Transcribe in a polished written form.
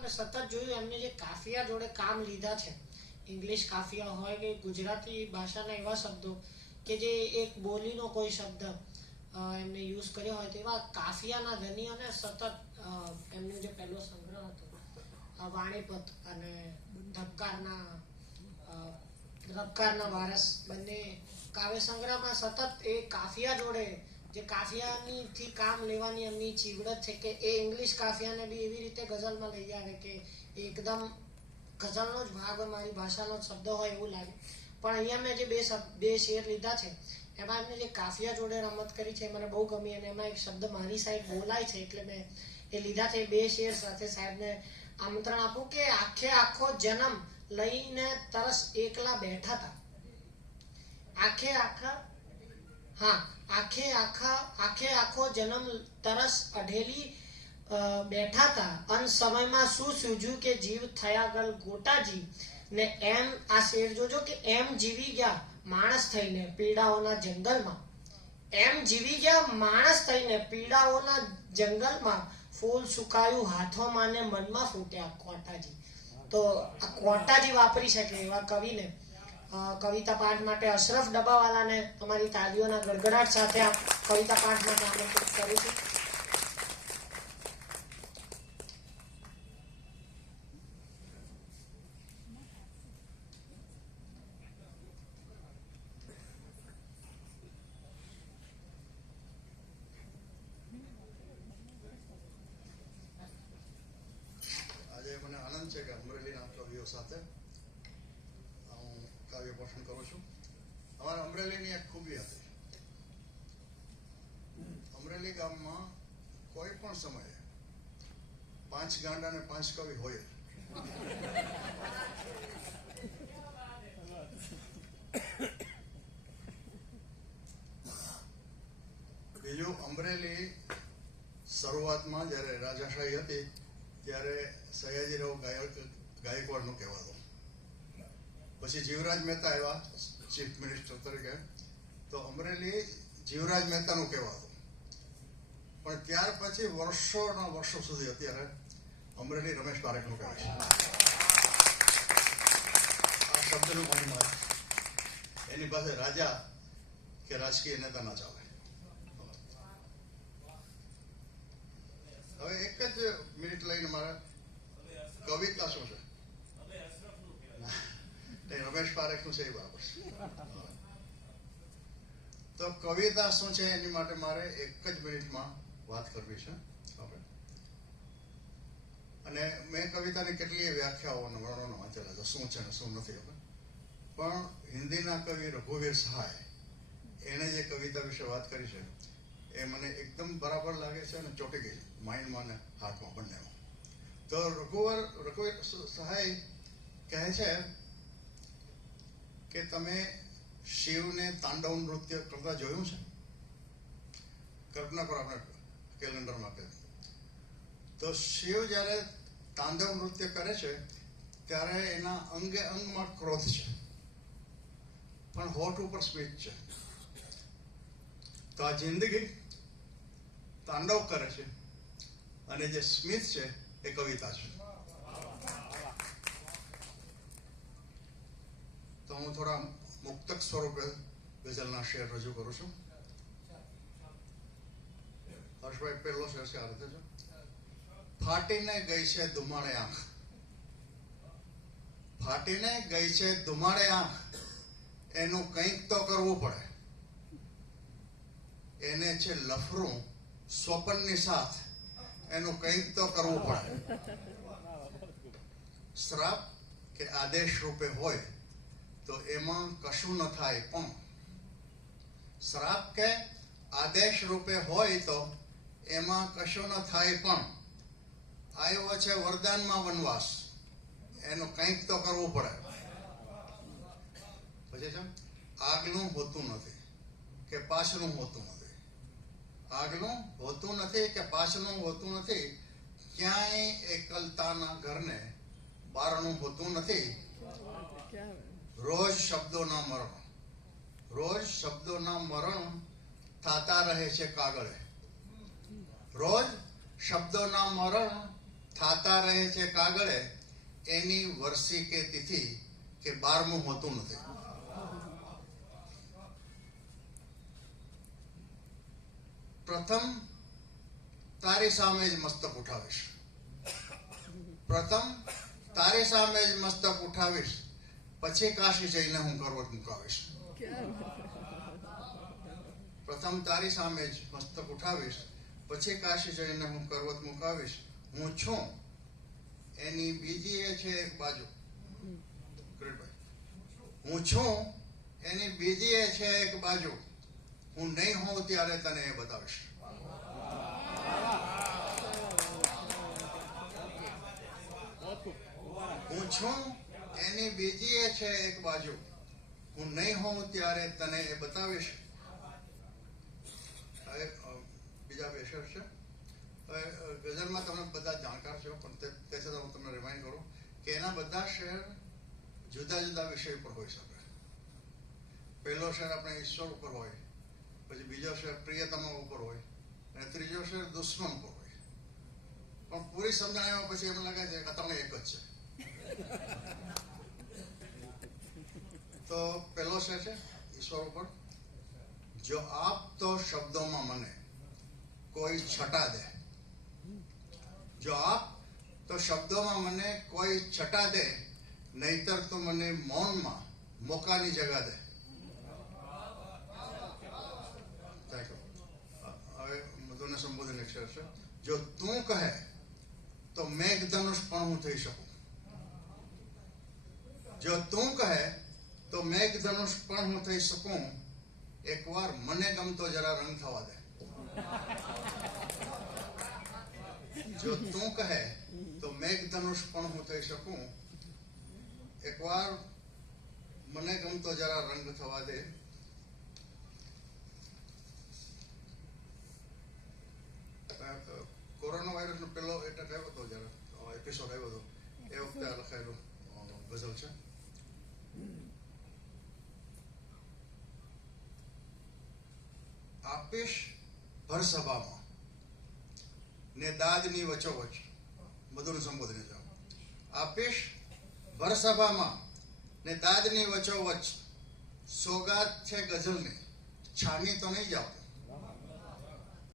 અમે સતત જોયું એમને જે કાફિયા જોડે કામ લીધા છે, ઇંગ્લિશ કાફિયા હોય કે ગુજરાતી ભાષાના એવા શબ્દો કે જે એક બોલીનો કોઈ શબ્દ એમને યુઝ કર્યો હોય, તેવા કાફિયાના ધનીઓને સતત એમનો જે પહેલો સંગ્રહ હતો વાણીપત અને ધબકારના વારસ, બંને કાવ્ય સંગ્રહમાં સતત એ કાફિયા જોડે જે કાફિયાથી કામ લેવાની એમની ચીવડત છે કે એ ઇંગ્લિશ કાફિયાને બી એવી રીતે ગઝલમાં લઈ આવે કે એકદમ ગઝલનો જ ભાગ હોય, મારી ભાષાનો જ શબ્દ હોય એવું લાગે. પણ અહીંયા મેં જે બે શેર લીધા છે એમાં એમને જે કાફિયા જોડે રમત કરી છે મને બહુ ગમી, અને એમાં એક શબ્દ મારી સાઈડ બોલાય છે એટલે મેં એ લીધા છે. બે શેર સાથે સાહેબને આમંત્રણ આપું કે આખો જન્મ લઈને તરસ એકલા બેઠા હતા. આખો જન્મ તરસ અઢેલી બેઠા હતા. અન સમયમાં શું સૂઝ્યું કે જીવ થયા ગલ ગોટાજી ને એમ આ શેર જોજો કે એમ જીવી ગયા માણસ થઈને પીડાઓના જંગલમાં. એમ જીવી ગયા માણસ થઈને પીડાઓના જંગલમાં. ફૂલ સુકાયું હાથોમાં ને મનમાં ફૂટ્યા કોટાજી. તો આ કોટાજી વાપરી શકે એવા કવિને કવિતા પાઠ માટે અશરફ ડબ્બાવાલાને તમારી તાલીઓના ગડગડાટ સાથે આ કવિતા પાઠ માટે આમંત્રિત કરું છું. આજે મને આનંદ છે કે અમરેલીના કવિઓ સાથે હું કાવ્ય પોષણ કરું છું. અમારા અમરેલીની એક ખૂબી હતી. અમરેલી ગામમાં કોઈ પણ સમયે 5 ગાંડા અને 5 કવિ હોય. બીજું, અમરેલી શરૂઆતમાં જ્યારે રાજાશાહી હતી ત્યારે સયાજીરાવ ગાયકવાડનું કહેવાતું. પછી જીવરાજ મહેતા આવ્યા ચીફ મિનિસ્ટર તરીકે, તો અમરેલી જીવરાજ મહેતાનું કહેવાતું. પણ ત્યાર પછી વર્ષો સુધી અત્યારે અમરેલી રમેશ પારેખનું કહેવાય છે. આ શબ્દનું મહિમા એની પાસે રાજા કે રાજકીય નેતા ના ચાલે. હવે એક જ મિનિટ લઈને મારે કવિતા શું છે રમેશ પારેખનું છે એ બરાબર છે. તો કવિતા શું છે એની માટે મારે એક જ મિનિટમાં વાત કરવી છે. અને મેં કવિતાની કેટલીય વ્યાખ્યાઓ વર્ણનો વાંચેલા છે, શું છે ને શું નથી. પણ હિન્દીના કવિ રઘુવીર સહાય એણે જે કવિતા વિશે વાત કરી છે એ મને એકદમ બરાબર લાગે છે અને ચોંટી ગઈ માઇન્ડમાં ને હાથમાં બંનેમાં. તો રઘુવીર સહાય કહે છે કે તમે શિવને તાંડવ નૃત્ય કરતા જોયું છે? કલ્પના કરો, આપણે કેલેન્ડરમાં કહે તો શિવ જ્યારે તાંડવ નૃત્ય કરે છે ત્યારે એના અંગે અંગમાં ક્રોધ છે, પણ હોઠ ઉપર સ્મિત છે. તો આ જિંદગી તાંડવ કરે છે અને જે સ્મિત છે એ કવિતા છે. તો હું થોડા મુક્તક સ્વરૂપે ગઝલના શેર રજૂ કરું છું. હર્ષભાઈ, પહેલો શેર છે આ રીતે છે. ફાટીને ગઈ છે ધુમાડે આંખ, ફાટીને ગઈ છે ધુમાડે આંખ, એનું કંઈક તો કરવું પડે. એને છે લફરું સ્વપનની સાથ, એનું કંઈક તો કરવું પડે. શ્રાપ કે આદેશ રૂપે હોય તો એમાં કશું ન થાય, પણ શ્રાપ કે આદેશ રૂપે હોય તો એમાં કશું ન થાય, પણ આવ્યો છે વરદાનમાં વનવાસ, એનું કંઈક તો કરવું પડે. પછી છે આગનું હોતું નથી કે પાછળનું હોતું નથી, આગનું હોતું નથી કે પાછળનું હોતું નથી, ક્યાંય એકલતાના ઘરને બારણું હોતું નથી. રોજ શબ્દોના મરણ, રોજ શબ્દોના મરણ થતા રહે છે કાગળે, રોજ શબ્દોના મરણ થાતા રહે છે કાગળે, એની વર્ષી કે તિથિ કે 12મું હોતું નથી. પ્રથમ તારી સામે જ મસ્તક ઉઠાવીશ. પ્રથમ તારી સામે જ મસ્તક ઉઠાવીશ, પછી કાશી જઈને હું કરવટ મુકાવીશ. પ્રથમ તારી સામે જ મસ્તક ઉઠાવીશ, પછી કાશી જઈને હું કરવત મુકાવીશ. હું છું એની બીજી એ છે એક બાજુ. હું છું એની બીજી એ છે એક બાજુ, હું નહીં હોઉં ત્યારે તને એ બતાવીશ. હું છું એની બીજી એ છે એક બાજુ, હું નહીં હોઉં ત્યારે તને એ બતાવીશ. હવે બીજા બે શેર છે. હવે ગઝલમાં તમે બધા જાણકાર છો, પણ તે છતાં હું તમને રિમાઇન્ડ કરું કે એના બધા શેર જુદા જુદા વિષય ઉપર હોઈ શકે. પહેલો શેર આપણે ઈશ્વર ઉપર હોય, પછી બીજો શેર પ્રિયતમા ઉપર હોય, અને ત્રીજો શેર દુશ્મન ઉપર હોય. પણ પૂરી સમજણ પછી એમ લાગે છે કે ત્રણે એક જ છે. તો પહેલો શેર છે ઈશ્વર ઉપર. જો આપ તો શબ્દોમાં મને કોઈ છટા દે, જો આપ તો શબ્દોમાં મને કોઈ છટા દે, નહીતર તો મને મૌનમાં મોકાની જગા દે. હવે મધુને સંબોધન અક્ષર છે. જો તું કહે તો મેઘધનુષ પણ હું થઈ શકું. જો તું કહે તો મેઘધનુષ પણ હું થઈ શકું. એકવાર મને ગમતો જરા રંગ થવા દે. જો તું કહે તો મેઘધનુષ પણ હું થઈ શકું. એકવાર મને ગમતો જરા રંગ થવા દે. કોરોના વાયરસનો પેલો એટેક આવ્યો હતો, જયારે એપિસોડ આવ્યો હતો, એ વખતે આ લખાયેલું ગઝલ છે. આપીશ ભર સભામાં ને દાદની વચ્ચોવચ. મધુર સંબોધન છે. આપીશ ભર સભામાં ને દાદની વચ્ચોવચ, સોગાત છે ગઝલની, છાની તો નહીં જાઓ.